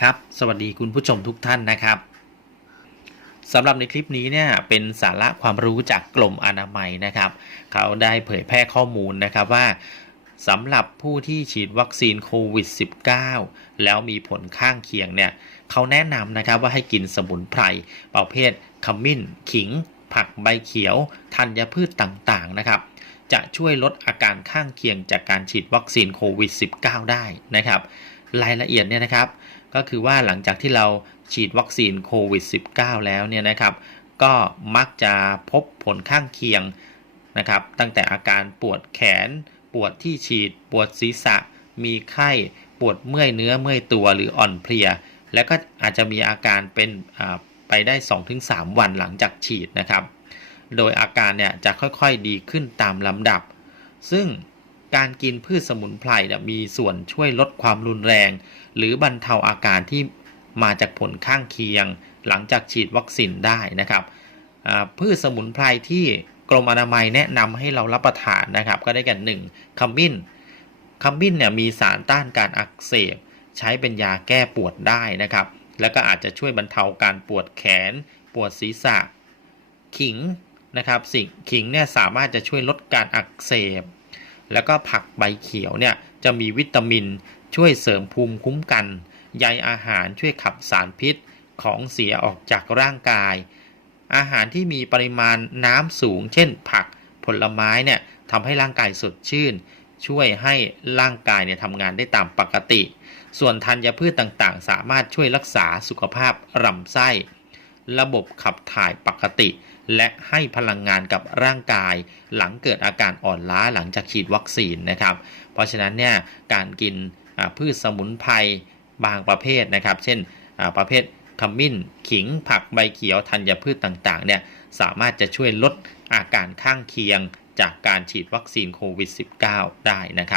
ครับ สวัสดีคุณผู้ชมทุกท่านนะครับสำหรับในคลิปนี้เนี่ยเป็นสาระความรู้จากกรมอนามัยนะครับ เขาได้เผยแพร่ข้อมูลนะครับว่าสำหรับผู้ที่ฉีดวัคซีนโควิด -19 แล้วมีผลข้างเคียงเนี่ยเขาแนะนำนะครับว่าให้กินสมุนไพรประเภทขมิ้น ขิง ผักใบเขียวธัญพืชต่างๆนะครับ จะช่วยลดอาการข้างเคียงจากการฉีดวัคซีนโควิด -19 ได้นะครับ รายละเอียดเนี่ยนะครับ ก็คือว่าหลังจากที่เราฉีดวัคซีนโควิด -19 แล้วเนี่ยนะครับ ก็มักจะพบผลข้างเคียงนะครับ ตั้งแต่อาการปวดแขน ปวดที่ฉีด ปวดศีรษะ มีไข้ ปวดเมื่อยเนื้อเมื่อยตัวหรืออ่อนเพลีย แล้วก็อาจจะมีอาการเป็นอ่าไปได้ 2-3 วันหลังจากฉีดนะครับ โดยอาการเนี่ยจะค่อยๆดีขึ้นตามลำดับ ซึ่ง การกินพืชสมุนไพรมีส่วนช่วยลดความรุนแรง หรือบรรเทาอาการที่มาจากผลข้างเคียง หลังจากฉีดวัคซีนได้นะครับพืชสมุนไพรที่กรมอนามัยแนะนำให้เรารับประทานนะครับ ก็ได้แก่หนึ่งขมิ้นขมิ้นเนี่ยมีสารต้านการอักเสบ ใช้เป็นยาแก้ปวดได้นะครับ แล้วก็อาจจะช่วยบรรเทาการปวดแขน ปวดศีรษะ ขิงนะครับสิ่งขิงเนี่ยสามารถจะช่วยลดการอักเสบ แล้วก็ผักใบเขียวเนี่ยจะมีวิตามินช่วยเสริมภูมิคุ้มกัน ใยอาหารช่วยขับสารพิษของเสียออกจากร่างกาย อาหารที่มีปริมาณน้ำสูง เช่น ผักผลไม้เนี่ยทำให้ร่างกายสดชื่น ช่วยให้ร่างกายเนี่ยทำงานได้ตามปกติ ส่วนธัญพืชต่างๆ สามารถช่วยรักษาสุขภาพลำไส้ ระบบขับถ่ายปกติ และให้พลังงานกับร่างกาย หลังเกิดอาการอ่อนล้าหลังจากฉีดวัคซีนนะครับ เพราะฉะนั้นเนี่ยการกินพืชสมุนไพรบางประเภทนะครับ เช่นประเภทขมิ้น ขิง ผักใบเขียวธัญพืชต่างๆเนี่ยสามารถจะช่วยลดอาการข้างเคียงจากการฉีดวัคซีนโควิด -19 ได้นะครับ